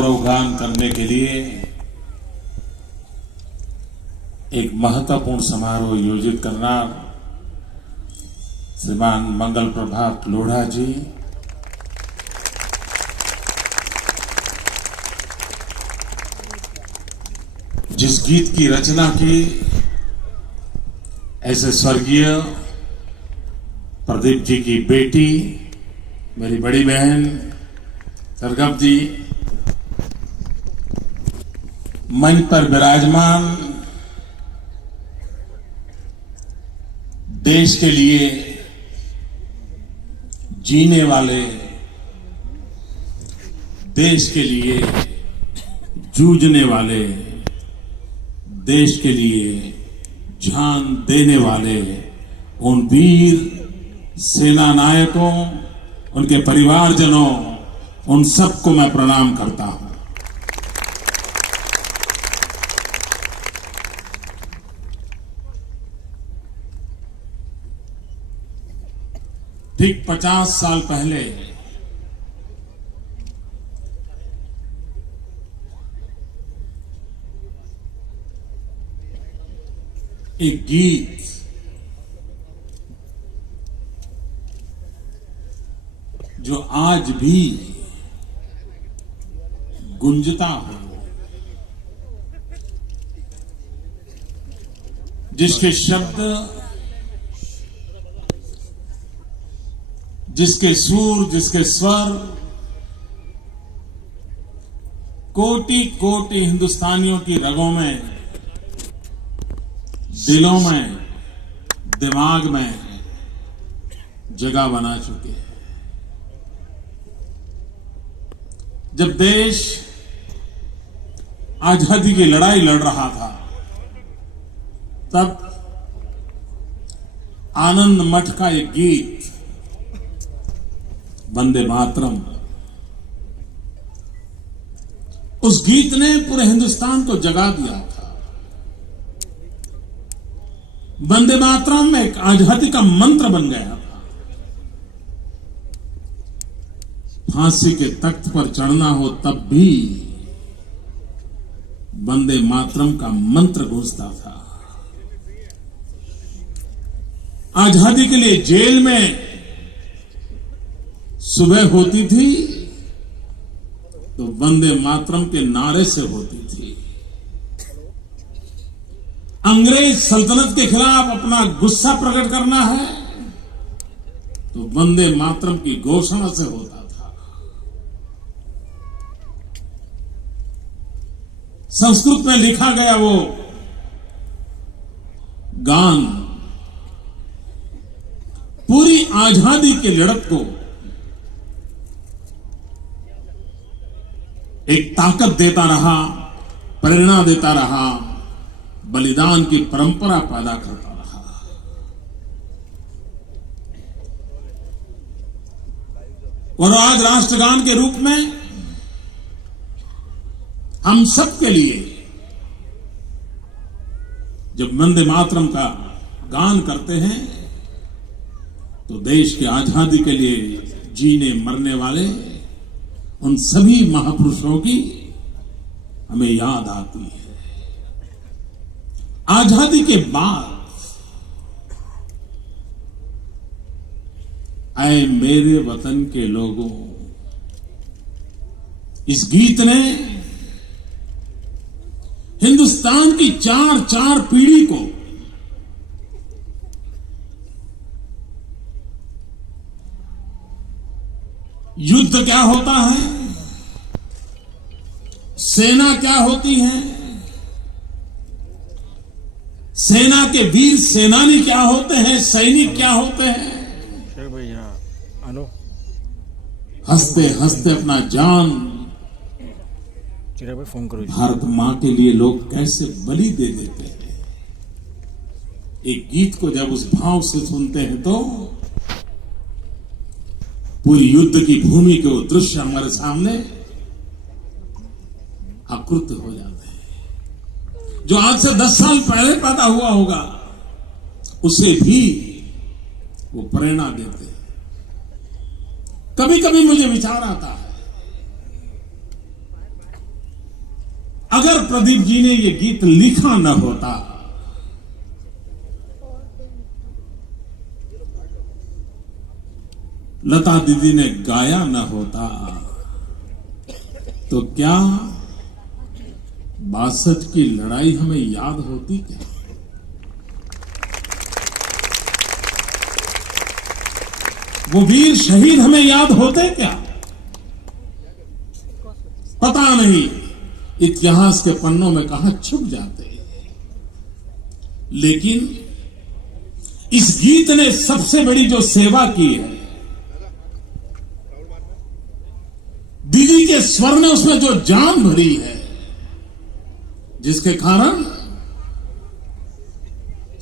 गौरवगान करने के लिए एक महत्वपूर्ण समारोह आयोजित करना श्रीमान मंगल प्रभात लोढ़ा जी, जिस गीत की रचना की ऐसे स्वर्गीय प्रदीप जी की बेटी मेरी बड़ी बहन सरगम जी, मंच पर विराजमान देश के लिए जीने वाले, देश के लिए जूझने वाले, देश के लिए जान देने वाले उन वीर सेना नायकों, उनके परिवारजनों, उन सबको मैं प्रणाम करता हूं। ठीक 50 साल पहले एक गीत जो आज भी गुंजता हो, जिसके शब्द, जिसके सुर, जिसके स्वर कोटि कोटि हिंदुस्तानियों की रगों में, दिलों में, दिमाग में जगह बना चुके हैं। जब देश आजादी की लड़ाई लड़ रहा था, तब आनंद मठ का एक गीत वंदे मातरम, उस गीत ने पूरे हिंदुस्तान को जगा दिया था। वंदे मातरम एक आजादी का मंत्र बन गया था। फांसी के तख्त पर चढ़ना हो तब भी वंदे मातरम का मंत्र गूंजता था। आजादी के लिए जेल में सुबह होती थी तो वंदे मातरम के नारे से होती थी। अंग्रेज सल्तनत के खिलाफ अपना गुस्सा प्रकट करना है तो वंदे मातरम की घोषणा से होता था। संस्कृत में लिखा गया वो गान पूरी आजादी की लड़त को एक ताकत देता रहा, प्रेरणा देता रहा, बलिदान की परंपरा पैदा करता रहा। और आज राष्ट्रगान के रूप में हम सब के लिए जब वंदे मातरम का गान करते हैं तो देश की आजादी के लिए जीने मरने वाले उन सभी महापुरुषों की हमें याद आती है। आजादी के बाद ऐ मेरे वतन के लोगों, इस गीत ने हिंदुस्तान की चार चार पीढ़ी को युद्ध क्या होता है, सेना क्या होती है, सेना के वीर सेनानी क्या होते हैं, सैनिक क्या होते हैं, हंसते हंसते अपना जान भारत मां के लिए लोग कैसे बलि दे देते हैं। एक गीत को जब उस भाव से सुनते हैं तो पूरी युद्ध की भूमि के वो दृश्य हमारे सामने आकृत हो जाते हैं। जो आज से 10 साल पहले पैदा हुआ होगा उसे भी वो प्रेरणा देते हैं। कभी कभी मुझे विचार आता है अगर प्रदीप जी ने ये गीत लिखा न होता, लता दीदी ने गाया न होता, तो क्या 62 की लड़ाई हमें याद होती क्या? वो वीर शहीद हमें याद होते क्या? पता नहीं इतिहास के पन्नों में कहां छुप जाते। लेकिन इस गीत ने सबसे बड़ी जो सेवा की है, दीदी के स्वर ने उसमें जो जान भरी है, जिसके कारण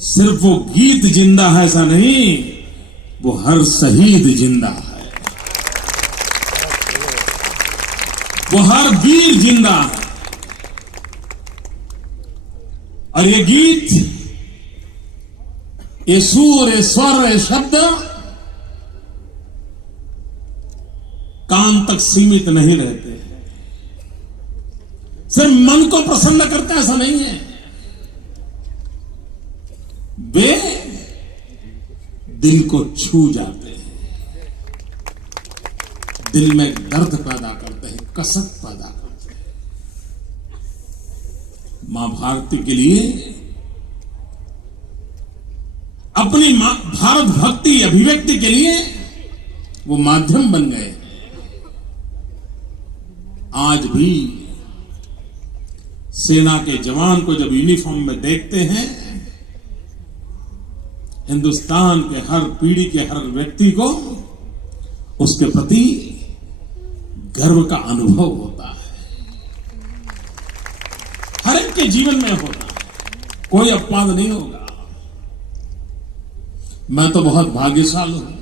सिर्फ वो गीत जिंदा है ऐसा नहीं, वो हर शहीद जिंदा है, वो हर वीर जिंदा है। और ये गीत, ये सुर, ये स्वर, ये शब्द कान तक सीमित नहीं रहते, सिर्फ मन को प्रसन्न करते ऐसा नहीं है, वे दिल को छू जाते हैं, दिल में दर्द पैदा करते हैं, कसक पैदा करते हैं। मां भारती के लिए अपनी भारत भक्ति अभिव्यक्ति के लिए वो माध्यम बन गए। आज भी सेना के जवान को जब यूनिफॉर्म में देखते हैं, हिंदुस्तान के हर पीढ़ी के हर व्यक्ति को उसके प्रति गर्व का अनुभव होता है। हर एक के जीवन में होता है, कोई अपवाद नहीं होगा। मैं तो बहुत भाग्यशाली हूं,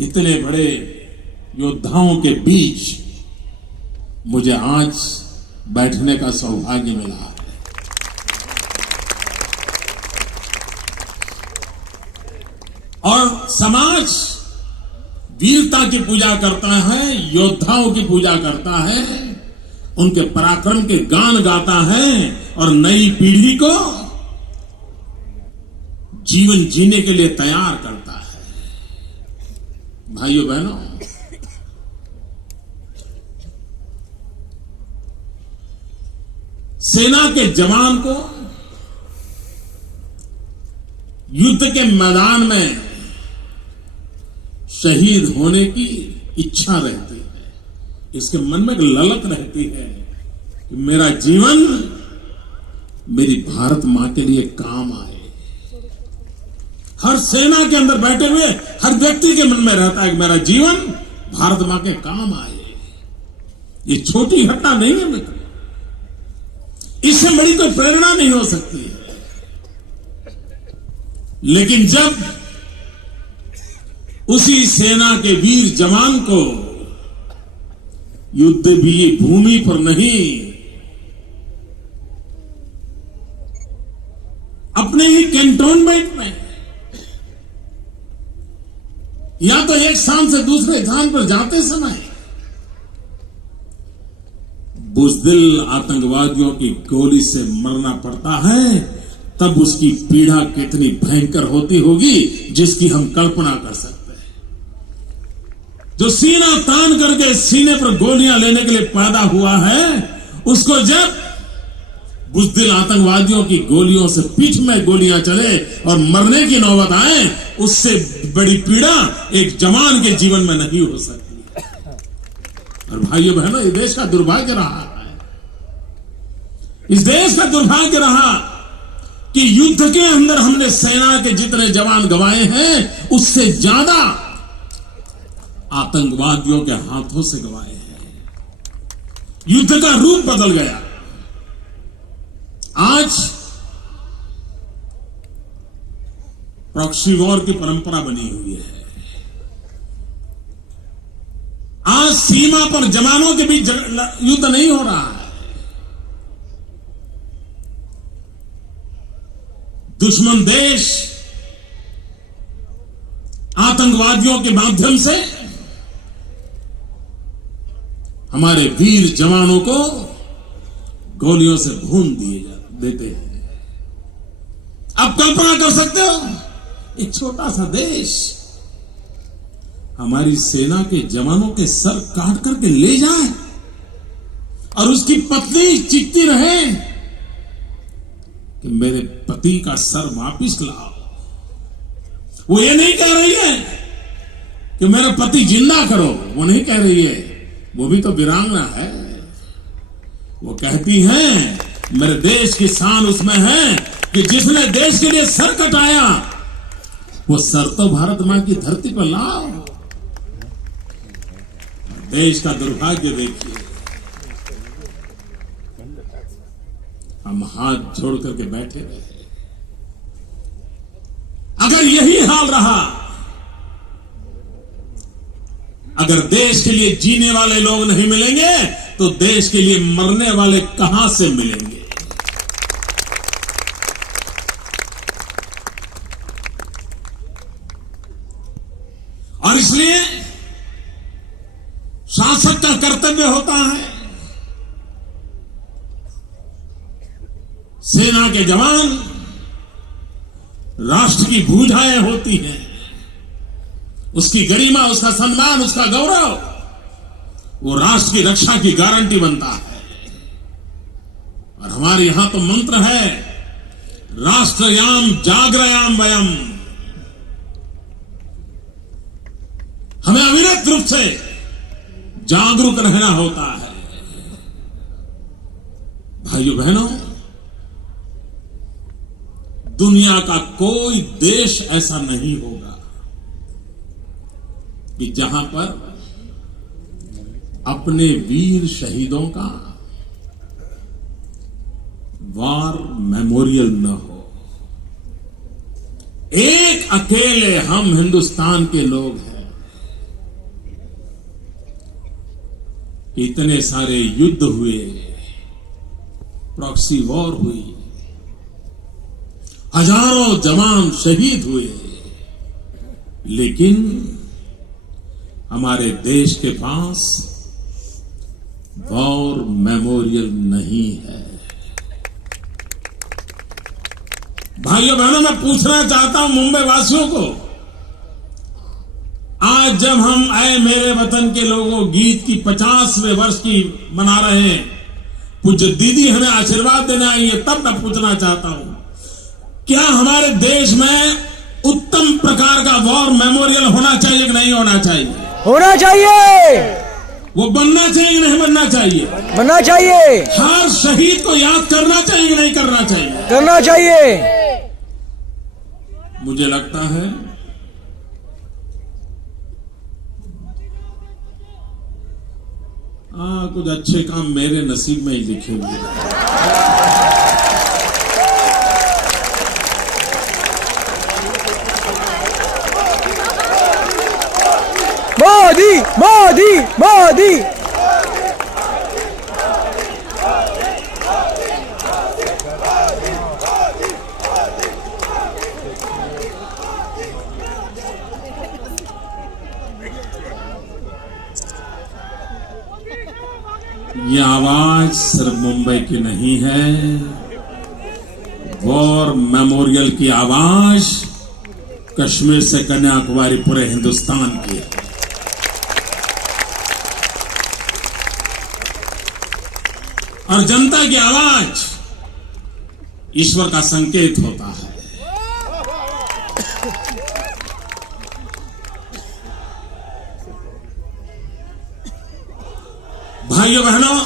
इतने बड़े योद्धाओं के बीच मुझे आज बैठने का सौभाग्य मिला है। और समाज वीरता की पूजा करता है, योद्धाओं की पूजा करता है, उनके पराक्रम के गान गाता है और नई पीढ़ी को जीवन जीने के लिए तैयार करता है। भाइयों बहनों, सेना के जवान को युद्ध के मैदान में शहीद होने की इच्छा रहती है, इसके मन में एक ललक रहती है कि मेरा जीवन मेरी भारत मां के लिए काम आए। हर सेना के अंदर बैठे हुए हर व्यक्ति के मन में रहता है कि मेरा जीवन भारत मां के काम आए। ये छोटी घटना नहीं है मित्र, इससे बड़ी कोई प्रेरणा नहीं हो सकती है। लेकिन जब उसी सेना के वीर जवान को युद्ध भी भूमि पर नहीं, अपने ही कैंटोनमेंट में या तो एक स्थान से दूसरे स्थान पर जाते समय बुज़दिल आतंकवादियों की गोली से मरना पड़ता है, तब उसकी पीड़ा कितनी भयंकर होती होगी जिसकी हम कल्पना कर सकते हैं। जो सीना तान करके सीने पर गोलियां लेने के लिए पैदा हुआ है, उसको जब बुज़दिल आतंकवादियों की गोलियों से पीठ में गोलियां चले और मरने की नौबत आए, उससे बड़ी पीड़ा एक जवान के जीवन में नहीं हो सकती। और भाइयों बहनों, इस देश का दुर्भाग्य रहा है, इस देश का दुर्भाग्य रहा कि युद्ध के अंदर हमने सेना के जितने जवान गंवाए हैं, उससे ज्यादा आतंकवादियों के हाथों से गंवाए हैं। युद्ध का रूप बदल गया। आज प्रॉक्सी वॉर की परंपरा बनी हुई है। आज सीमा पर जवानों के बीच युद्ध नहीं हो रहा है, दुश्मन देश आतंकवादियों के माध्यम से हमारे वीर जवानों को गोलियों से भून देते हैं। अब कल्पना कर सकते हो, एक छोटा सा देश हमारी सेना के जवानों के सर काट करके ले जाए और उसकी पत्नी चीखती रहे कि मेरे पति का सर वापिस लाओ। वो ये नहीं कह रही है कि मेरा पति जिंदा करो, वो नहीं कह रही है, वो भी तो वीरांगना है। वो कहती हैं मेरे देश की शान उसमें है कि जिसने देश के लिए सर कटाया वो सर तो भारत मां की धरती पर लाओ। देश का दुर्भाग्य देखिए, हम हाथ जोड़ करके बैठे रहे। अगर यही हाल रहा, अगर देश के लिए जीने वाले लोग नहीं मिलेंगे तो देश के लिए मरने वाले कहां से मिलेंगे? और इसलिए शासक का कर्तव्य होता है, सेना के जवान राष्ट्र की भुजाएं होती हैं, उसकी गरिमा, उसका सम्मान, उसका गौरव, वो राष्ट्र की रक्षा की गारंटी बनता है। और हमारे यहां तो मंत्र है, राष्ट्रयाम जागरयाम वयम। हमें अविरत रूप से जागरूक रहना होता है। भाइयों बहनों, दुनिया का कोई देश ऐसा नहीं होगा कि जहां पर अपने वीर शहीदों का वॉर मेमोरियल न हो। एक अकेले हम हिंदुस्तान के लोग हैं, इतने सारे युद्ध हुए, प्रॉक्सी वॉर हुई, हजारों जवान शहीद हुए, लेकिन हमारे देश के पास वॉर मेमोरियल नहीं है। भाइयों बहनों, मैं पूछना चाहता हूं मुंबई वासियों को, आज जब हम आए मेरे वतन के लोगों गीत की 50वें वर्ष की मना रहे हैं, पूज्य दीदी हमें आशीर्वाद देने आई है, तब मैं पूछना चाहता हूं, क्या हमारे देश में उत्तम प्रकार का वॉर मेमोरियल होना चाहिए कि नहीं होना चाहिए? होना चाहिए। वो बनना चाहिए कि नहीं बनना चाहिए? बनना चाहिए। हर शहीद को याद करना चाहिए कि नहीं करना चाहिए? करना चाहिए। मुझे लगता है कुछ अच्छे काम मेरे नसीब में ही लिखे हुए हैं। मोदी मोदी मोदी। ये आवाज सिर्फ मुंबई की नहीं है, वॉर मेमोरियल की आवाज कश्मीर से कन्याकुमारी पूरे हिंदुस्तान की है। और जनता की आवाज ईश्वर का संकेत होता है। भाइयों बहनों,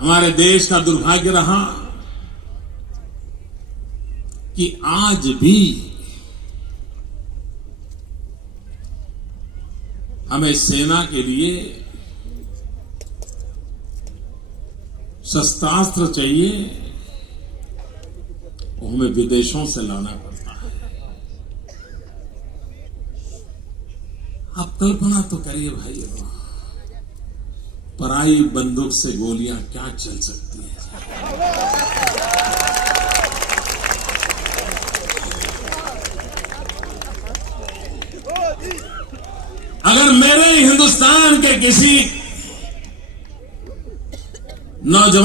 हमारे देश का दुर्भाग्य रहा कि आज भी हमें सेना के लिए शस्त्रास्त्र चाहिए, वो हमें विदेशों से लाना पड़ता है। आप कल्पना तो करिए भाइयों, पराई बंदूक से गोलियां क्या चल सकती हैं। अगर मेरे हिंदुस्तान के किसी नौजवान